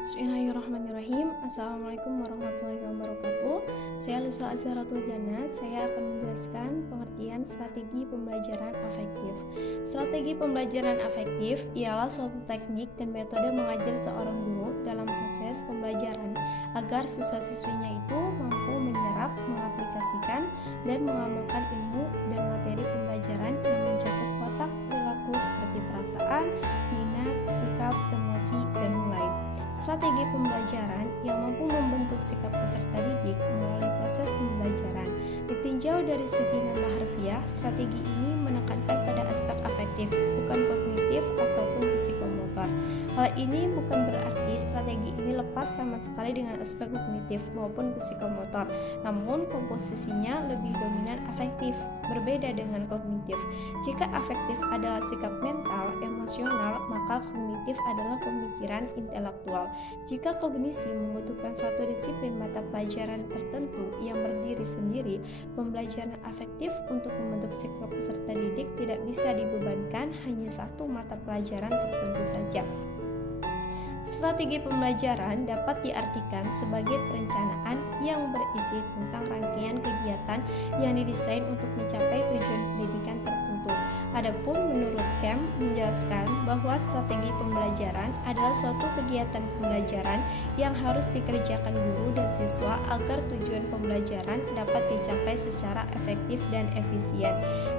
Bismillahirrahmanirrahim. Assalamualaikum warahmatullahi wabarakatuh. Saya Liswa Azharatul Jannah. Saya akan menjelaskan pengertian strategi pembelajaran afektif. Strategi pembelajaran afektif ialah suatu teknik dan metode mengajar seorang guru dalam proses pembelajaran agar siswa-siswinya itu mampu menyerap, mengaplikasikan, dan mengamalkan ilmu dan materi pembelajaran yang mencakup watak perilaku seperti perasaan, minat, sikap, emosi, dan nilai. Strategi pembelajaran yang mampu membentuk sikap peserta didik melalui proses pembelajaran. Ditinjau dari segi nama harfiah, strategi ini menekankan pada aspek afektif, bukan kognitif ataupun psikomotor. Hal ini bukan berarti strategi ini lepas sama sekali dengan aspek kognitif maupun psikomotor, namun komposisinya lebih dominan afektif, berbeda dengan kognitif. Jika afektif adalah sikap mental, emosional, maka kognitif adalah pemikiran intelektual. Jika kognisi membutuhkan suatu disiplin mata pelajaran tertentu yang berdiri sendiri, pembelajaran afektif untuk membentuk sikap peserta didik tidak bisa dibebankan hanya satu mata pelajaran tertentu saja. Strategi pembelajaran dapat diartikan sebagai perencanaan yang berisi tentang rangkaian kegiatan yang didesain untuk mencapai tujuan pendidikan tertentu. Adapun menurut Kemp menjelaskan bahwa strategi pembelajaran adalah suatu kegiatan pembelajaran yang harus dikerjakan guru dan siswa agar tujuan pembelajaran dapat dicapai secara efektif dan efisien.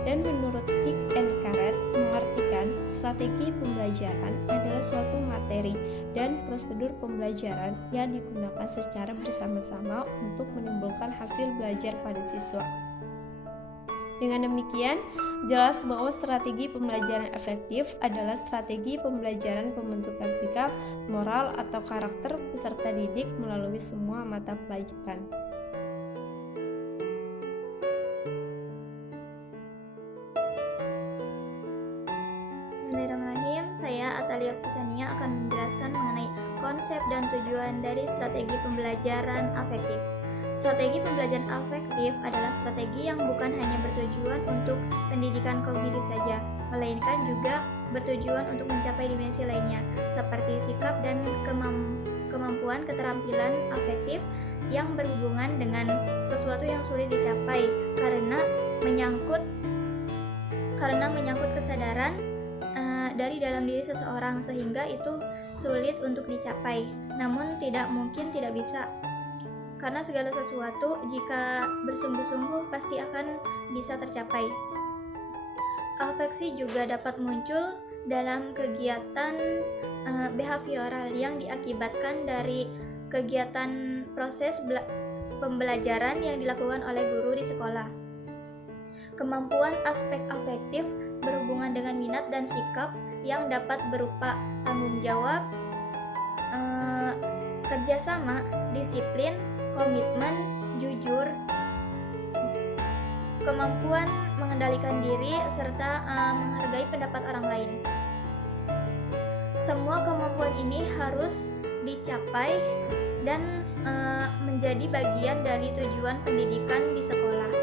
Dan menurut Hick and Carrett mengartikan strategi pembelajaran adalah suatu materi dan prosedur pembelajaran yang digunakan secara bersama-sama untuk menimbulkan hasil belajar pada siswa. Dengan demikian, jelas bahwa strategi pembelajaran efektif adalah strategi pembelajaran pembentukan sikap, moral, atau karakter peserta didik melalui semua mata pelajaran. Bismillahirrahmanirrahim. Saya Atalia Oktisania akan menjelaskan mengenai konsep dan tujuan dari strategi pembelajaran afektif. Strategi pembelajaran afektif adalah strategi yang bukan hanya bertujuan untuk pendidikan kognitif saja, melainkan juga bertujuan untuk mencapai dimensi lainnya, seperti sikap dan kemampuan keterampilan afektif yang berhubungan dengan sesuatu yang sulit dicapai karena menyangkut kesadaran dari dalam diri seseorang, sehingga itu sulit untuk dicapai, namun tidak mungkin tidak bisa. Karena segala sesuatu jika bersungguh-sungguh pasti akan bisa tercapai. Afeksi juga dapat muncul dalam kegiatan behavioral yang diakibatkan dari kegiatan proses pembelajaran yang dilakukan oleh guru di sekolah. Kemampuan aspek afektif berhubungan dengan minat dan sikap yang dapat berupa tanggung jawab, kerjasama, disiplin, komitmen, jujur, kemampuan mengendalikan diri, serta menghargai pendapat orang lain. Semua kemampuan ini harus dicapai dan menjadi bagian dari tujuan pendidikan di sekolah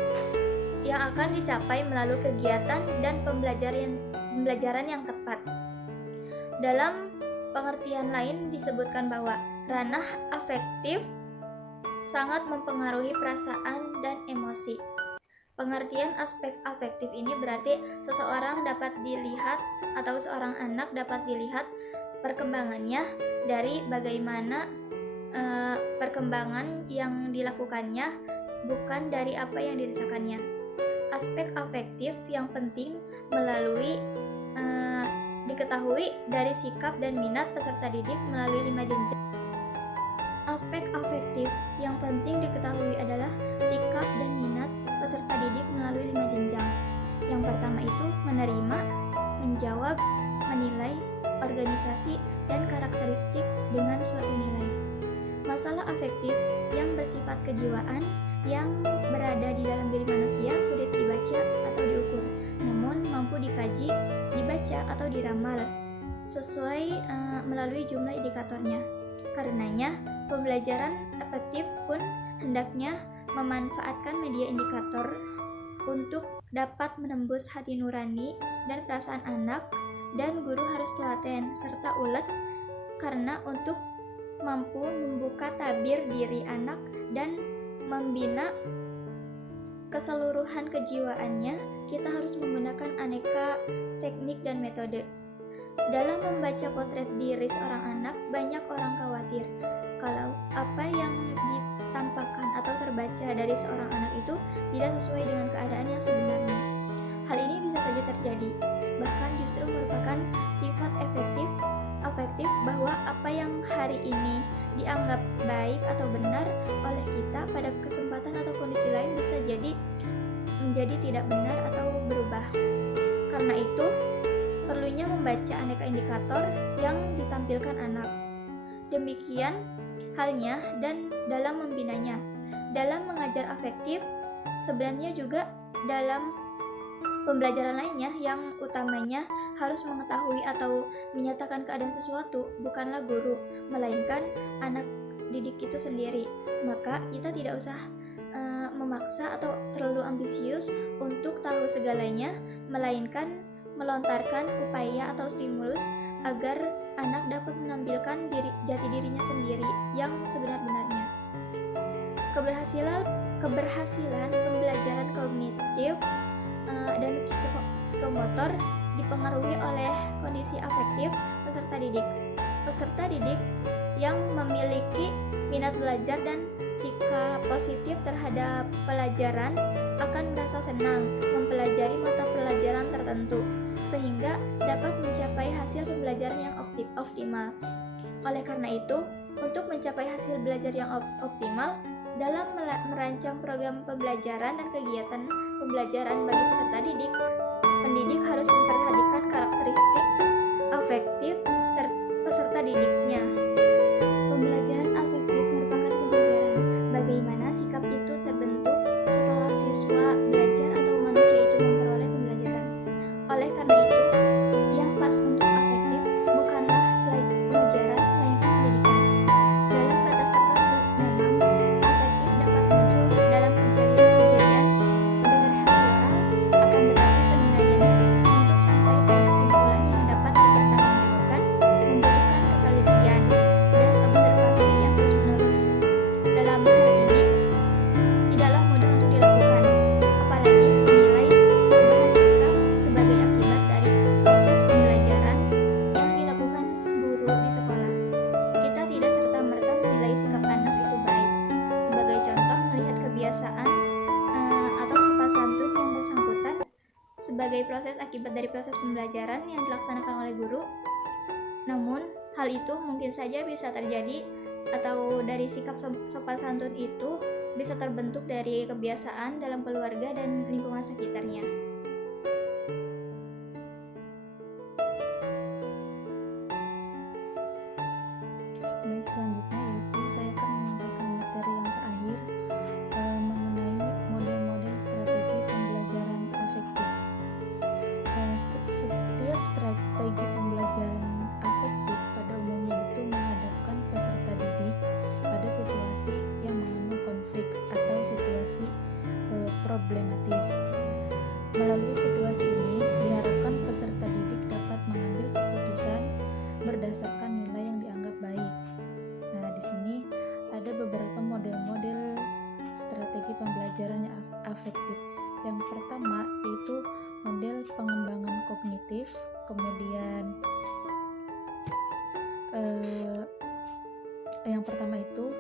yang akan dicapai melalui kegiatan dan pembelajaran yang tepat. Dalam pengertian lain disebutkan bahwa ranah afektif sangat mempengaruhi perasaan dan emosi. Pengertian aspek afektif ini berarti seseorang dapat dilihat atau seorang anak dapat dilihat perkembangannya dari bagaimana perkembangan yang dilakukannya, bukan dari apa yang dirasakannya. Aspek afektif yang penting diketahui dari sikap dan minat peserta didik melalui 5 jenjang. Aspek afektif yang penting diketahui adalah sikap dan minat peserta didik melalui 5 jenjang. Yang pertama itu menerima, menjawab, menilai, organisasi, dan karakteristik dengan suatu nilai. Masalah afektif yang bersifat kejiwaan yang berada di dalam diri manusia sulit dibaca atau diukur, namun mampu dikaji, dibaca atau diramal sesuai melalui jumlah indikatornya. Karenanya, pembelajaran efektif pun hendaknya memanfaatkan media indikator untuk dapat menembus hati nurani dan perasaan anak, dan guru harus telaten serta ulet karena untuk mampu membuka tabir diri anak dan membina keseluruhan kejiwaannya, kita harus menggunakan aneka teknik dan metode. Dalam membaca potret diri seorang anak, banyak orang khawatir kalau apa yang ditampakkan atau terbaca dari seorang anak itu tidak sesuai dengan keadaan yang sebenarnya. Hal ini bisa saja terjadi, bahkan justru merupakan sifat afektif bahwa apa yang hari ini dianggap baik atau benar oleh kita pada kesempatan atau kondisi lain bisa jadi menjadi tidak benar atau berubah. Karena itu, perlunya membaca aneka indikator yang ditampilkan anak. Demikian halnya dan dalam membinanya. Dalam mengajar afektif, sebenarnya juga dalam pembelajaran lainnya yang utamanya harus mengetahui atau menyatakan keadaan sesuatu bukanlah guru, melainkan anak didik itu sendiri. Maka kita tidak usah memaksa atau terlalu ambisius untuk tahu segalanya, melainkan melontarkan upaya atau stimulus agar anak dapat menampilkan jati dirinya sendiri yang sebenar-benarnya. Keberhasilan pembelajaran kognitif dan psikomotor dipengaruhi oleh kondisi afektif peserta didik. Peserta didik yang memiliki minat belajar dan sikap positif terhadap pelajaran akan merasa senang mempelajari mata pelajaran tertentu, sehingga dapat mencapai hasil pembelajaran yang optimal. Oleh karena itu, untuk mencapai hasil belajar yang optimal, dalam merancang program pembelajaran dan kegiatan pembelajaran bagi peserta didik, pendidik harus memperhatikan karakteristik afektif peserta didiknya. Pembelajaran afektif merupakan pembelajaran bagaimana sikap itu terbentuk setelah siswa belajar atau manusia itu memperoleh pembelajaran. Oleh karena itu, yang pas untuk afektif bukanlah pelajaran, melainkan pendidikan. Dalam batas tertentu, memang afektif dapat muncul dalam kejadian-kejadian behavioral, akan tetapi penilaiannya untuk sampai pada kesimpulan yang dapat dipertanggungjawabkan membutuhkan ketelitian dan observasi yang terus-menerus. Dalam hal ini, tidaklah mudah untuk dilakukan, apalagi menilai perubahan sikap sebagai akibat dari proses pembelajaran yang dilakukan guru di sekolah. Kita tidak serta-merta menilai sikap anak itu baik. Sebagai contoh, melihat kebiasaan atau sopan santun yang bersangkutan sebagai proses akibat dari proses pembelajaran yang dilaksanakan oleh guru. Namun, hal itu mungkin saja bisa terjadi atau dari sikap sopan santun itu bisa terbentuk dari kebiasaan dalam keluarga dan lingkungan sekitarnya. Baik, selanjutnya yaitu saya akan menyampaikan materi yang terakhir mengenai model-model strategi pembelajaran afektif. Setiap strategi pembelajaran afektif pada umumnya itu menghadapkan peserta didik pada situasi yang mengandung konflik atau situasi problematis. Melalui situasi ini diharapkan peserta didik dapat mengambil keputusan berdasarkan nilai yang dianggap baik. Nah, di sini ada beberapa model-model strategi pembelajaran yang afektif. Yang pertama yaitu model pengembangan kognitif, kemudian yang pertama itu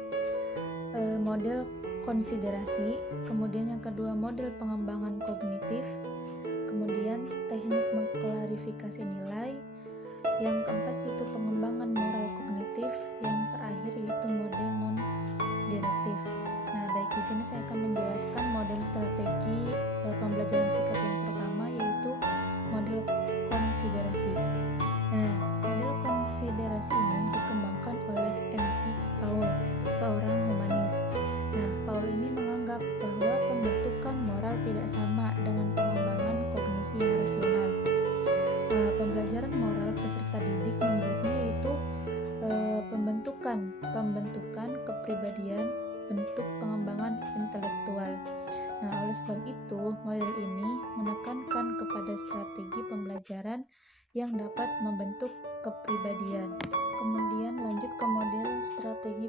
model konsiderasi, kemudian yang kedua model pengembangan kognitif, kemudian teknik mengklarifikasi nilai, yang keempat itu pengembangan moral kognitif, yang terakhir yaitu model non-direktif. Nah, baik, di sini saya akan menjelaskan model strategi pembelajaran sikap yang pertama yaitu model konsiderasi. Nah, model konsiderasi ini dikembangkan oleh MC Paul, seorang humanis. Nah, Paul ini menganggap bahwa pembentukan moral tidak sama dengan pengembangan kognisi yang rasional. Pembelajaran moral peserta didik menurutnya yaitu pembentukan kepribadian, bentuk pengembangan intelektual. Nah, oleh sebab itu, model ini menekankan kepada strategi pembelajaran yang dapat membentuk kepribadian. Kemudian lanjut ke model strategi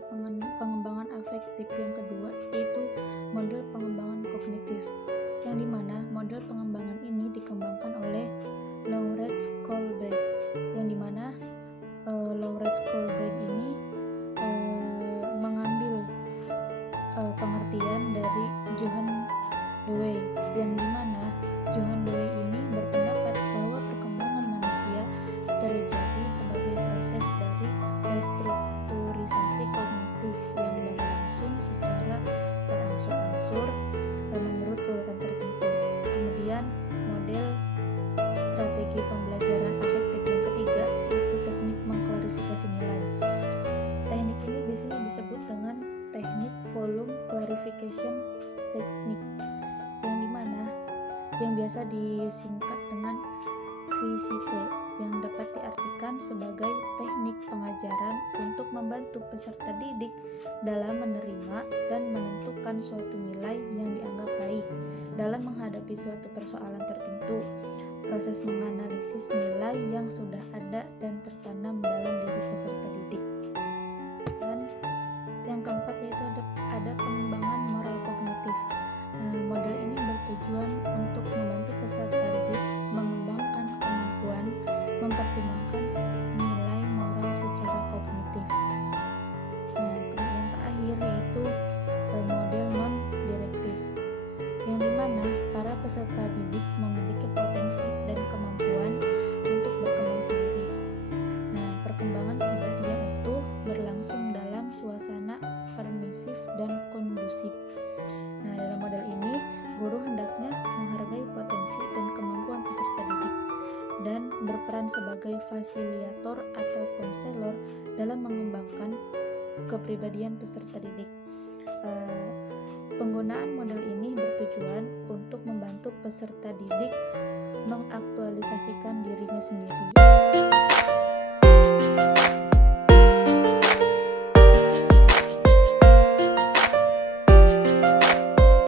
pengembangan afektif yang kedua, yaitu model pengembangan kognitif, yang dimana model pengembangan ini dikembangkan oleh Laurence Kohlberg, yang dimana Laurence Kohlberg ini mengambil pengertian dari Johann Dewey, yang dimana Johann Dewey ini berpendapat bahwa perkembangan manusia terjadi sebagai proses dari restrukturisasi kognitif yang berlangsung secara berangsur-angsur menurut urutan tertentu. Kemudian model strategi pembelajaran afektif yang ketiga, yaitu teknik mengklarifikasi nilai. Teknik ini biasanya disebut dengan teknik volume clarification technique, yang dimana yang biasa disingkat dengan VCT, yang dapat diartikan sebagai teknik pengajaran untuk membantu peserta didik dalam menerima dan menentukan suatu nilai yang dianggap baik dalam menghadapi suatu persoalan tertentu. Proses menganalisis nilai yang sudah ada dan tertanam dalam diri peserta didik. Dan yang keempat yaitu ada pengembangan moral kognitif. Model ini bertujuan untuk membantu peserta didik mengembangkan kemampuan mempertimbangkan nilai moral secara kognitif. Yang terakhir yaitu model non-direktif, yang dimana para peserta didik memiliki potensi dan kemampuan untuk berkembang sendiri. Perkembangan pribadi yang utuh berlangsung dalam suasana permisif dan kondusif. Dalam model ini, guru hendaknya menghargai potensi dan kemampuan peserta didik dan berperan sebagai fasilitator atau konselor dalam mengembangkan kepribadian peserta didik. Penggunaan model ini bertujuan untuk membantu peserta didik mengaktualisasikan dirinya sendiri